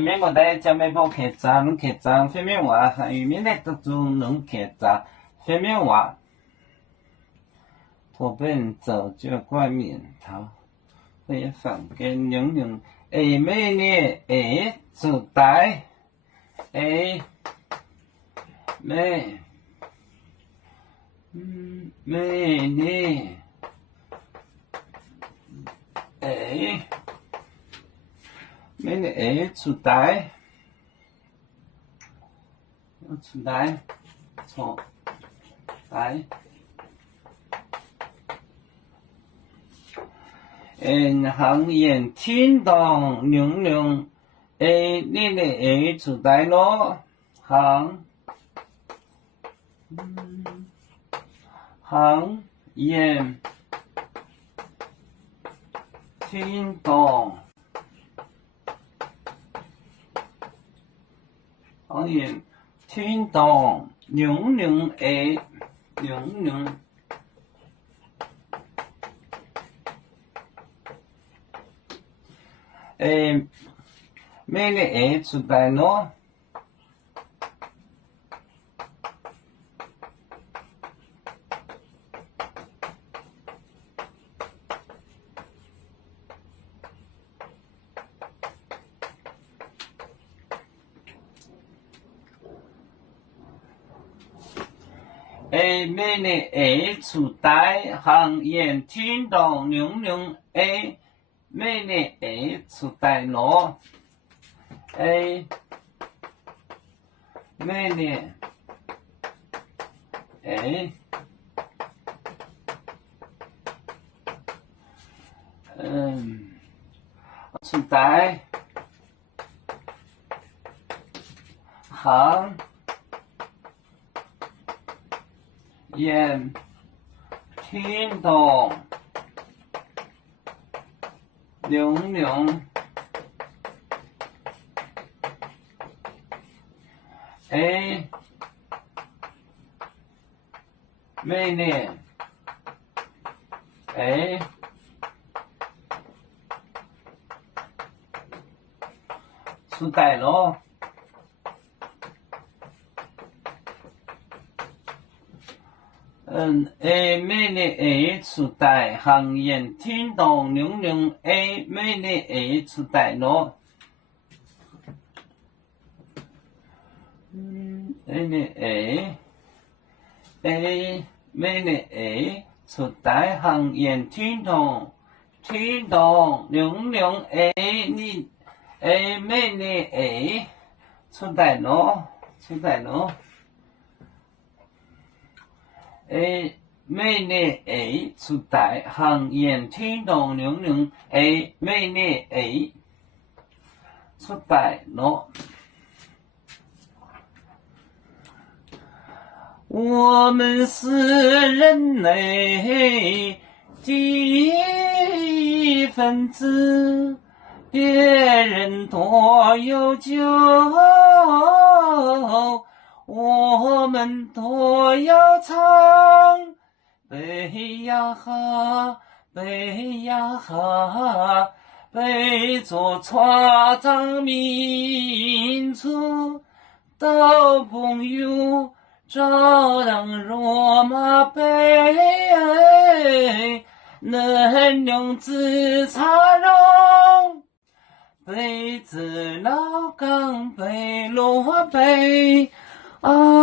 面目带将面包开张，能开张，方面话汉语面带当中能开张，方面话。托本早就冠冕堂，非凡跟娘娘A妹呢 A 主带 A 妹妹呢 A 妹呢 A 主带错带。行业听懂娘娘 A 你的 A 出带咯，行业听懂行业听懂娘娘 A 娘娘。妹呢 A 出带咯，妹呢 A 出带行业听懂娘娘 A 妹呢 A 出带咯 A 妹呢 A 出带行业听懂娘娘 A 妹呢 A 出带咯A 妹呢 A 出带行业听懂娘娘 A 妹呢 A 出带咯A 呢 A 妹呢 A 出带行业听懂娘娘 A 你 A 妹呢 A 出带咯A 妹呢 A 出带行业听懂娘娘 A 妹呢 A 出带咯。我们是人类第一分子，别人多有酒，我们都要唱。背呀哈，背呀哈，背着船长民族到朋友。照让罗马杯，能用自茶容，杯子老港杯落杯啊。